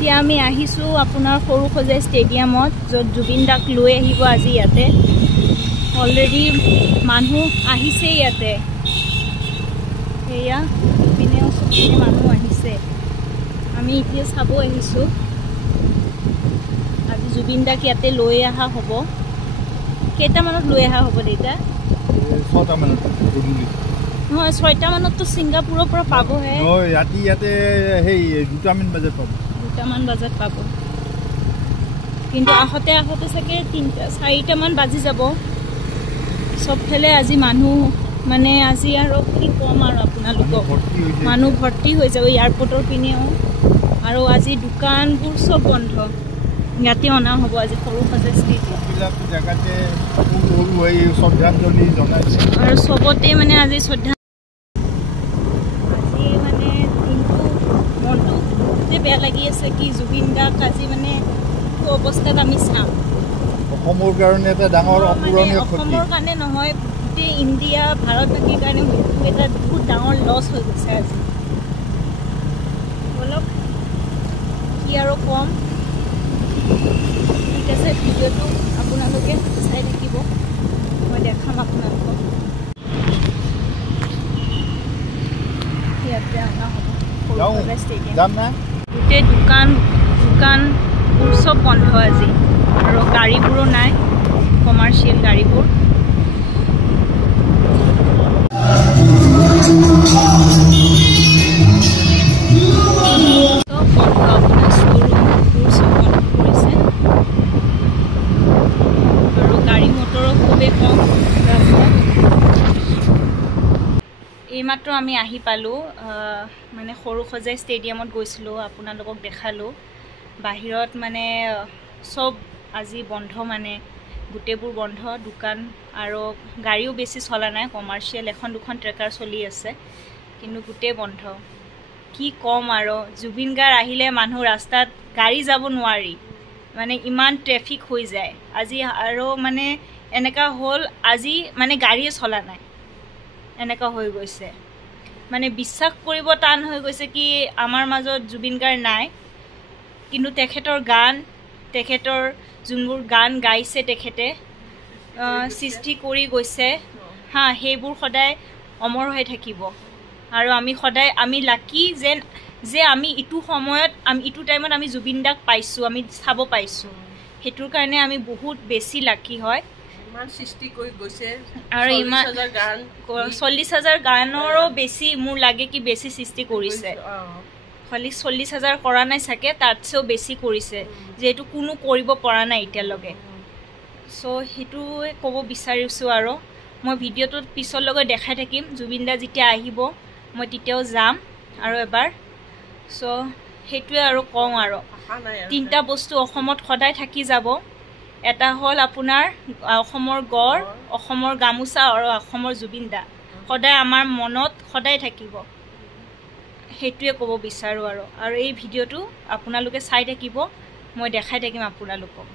এতিয়া আমি আহিছো আপোনাৰ সৰুসজাই ষ্টেডিয়ামত য'ত জুবিন দাক লৈ আহিব আজি ইয়াতে অলৰেডি মানুহ আহিছে ইয়াতে এয়া পিনে ওচৰতে মানুহ আহিছে আমি এতিয়া চাব আহিছো আজি জুবিন দাক ইয়াতে লৈ আহা হ'ব কেইটামানত লৈ আহা হ'ব দেউতা 6টা মানত গধূলি নহয় 6টা মানততো ছিংগাপুৰৰ পৰা পাবহে নহয় ৰাতি ইয়াতে হেই 2টামান বজাত পাব 2টামান বজাত পাব কিন্তু আহতে আহতে চাগে 4টামান বাজি যাব সবফালে আজি মানুহ মানে আজি আৰু কি কম আৰু আপোনালোকক মানুহ ভৰ্তি হৈ যাব এয়াৰপৰ্টৰ পিনেও আৰু আজি দোকানবোৰ সব বন্ধ ইয়াতে অনা হ'ব আজি সৰুসজাই ষ্টেডিয়াম বিলাক জাগাতে সৰু হৈ শ্ৰদ্ধাঞ্জলি জনাইছে আৰু সবতে মানে আজি শ্ৰদ্ধা আজি মানে দিনটো মনটো যে বেয়া লাগি আছে কি জুবিন দাক আজি মানে অৱস্থাত আমি চাম অসমৰ কাৰণে এটা ডাঙৰ অপূৰণীয় ক্ষতি অসমৰ কাৰণে নহয় গোটেই ইণ্ডিয়া ভাৰতবাসীৰ কাৰণে এটা বহুত ডাঙৰ লছ হৈ গৈছে আজি অলপ কি আৰু কম ঠিক আছে ভিডিঅ'টো আপোনালোকে চাই থাকিব মই দেখাম আপোনালোকক ইয়াতে অনা হ'ব সৰুসজাই ষ্টেডিয়াম যাম না গোটেই দোকানবোৰ চব বন্ধ আজি আৰু গাড়ীবোৰো নাই কমাৰ্চিয়েল গাড়ীবোৰ এইমাত্ৰ আমি আহি পালোঁ মানে সৰুসজাই ষ্টেডিয়ামত গৈছিলোঁ আপোনালোকক দেখালোঁ বাহিৰত মানে সব আজি বন্ধ মানে গোটেইবোৰ বন্ধ দোকান আৰু গাড়ীও বেছি চলা নাই কমাৰ্চিয়েল এখন দুখন ট্ৰেকাৰ চলি আছে কিন্তু গোটেই বন্ধ কি কম আৰু জুবিন গাৰ আহিলে মানুহ ৰাস্তাত গাড়ী যাব নোৱাৰি মানে ইমান ট্ৰেফিক হৈ যায় আজি আৰু মানে এনেকা হ'ল আজি মানে গাড়ীয়ে চলা নাই এনেকা হৈ গৈছে মানে বিশ্বাস কৰিব টান হৈ গৈছে কি আমাৰ মাজত জুবিন গাৰ নাই কিন্তু তেখেতৰ গান তেখেতৰ যোনবোৰ গান গাইছে তেখেতে সৃষ্টি কৰি গৈছে হা সেইবোৰ সদায় অমৰ হৈ থাকিব আৰু আমি সদায় আমি লাকি যে আমি ইটো সময়ত আমি ইটো টাইমত আমি জুবিন দাক পাইছোঁ আমি চাব পাইছোঁ সেইটোৰ কাৰণে আমি বহুত বেছি লাকি হয় ইমান সৃষ্টি কৰি গৈছে আৰু ইমান 40,000 গানৰো বেছি মোৰ লাগে কি বেছি সৃষ্টি কৰিছে খালি 40,000 কৰা নাই চাগে তাতছেও বেছি কৰিছে যেহেতু কোনো কৰিব পৰা নাই এতিয়ালৈকে চ' সেইটোৱে ক'ব বিচাৰিছোঁ আৰু মই ভিডিঅ'টোত পিছলৈকে দেখাই থাকিম জুবিন দা যেতিয়া আহিব মই তেতিয়াও যাম আৰু এবাৰ চ' সেইটোৱে আৰু কওঁ আৰু 3টা বস্তু অসমত সদায় থাকি যাব এটা হ'ল আপোনাৰ অসমৰ গড় অসমৰ গামোচা আৰু অসমৰ জুবিন দা সদায় আমাৰ মনত সদায় থাকিব সেইটোৱে ক'ব বিচাৰোঁ আৰু এই ভিডিঅ'টো আপোনালোকে চাই থাকিব মই দেখাই থাকিম আপোনালোকক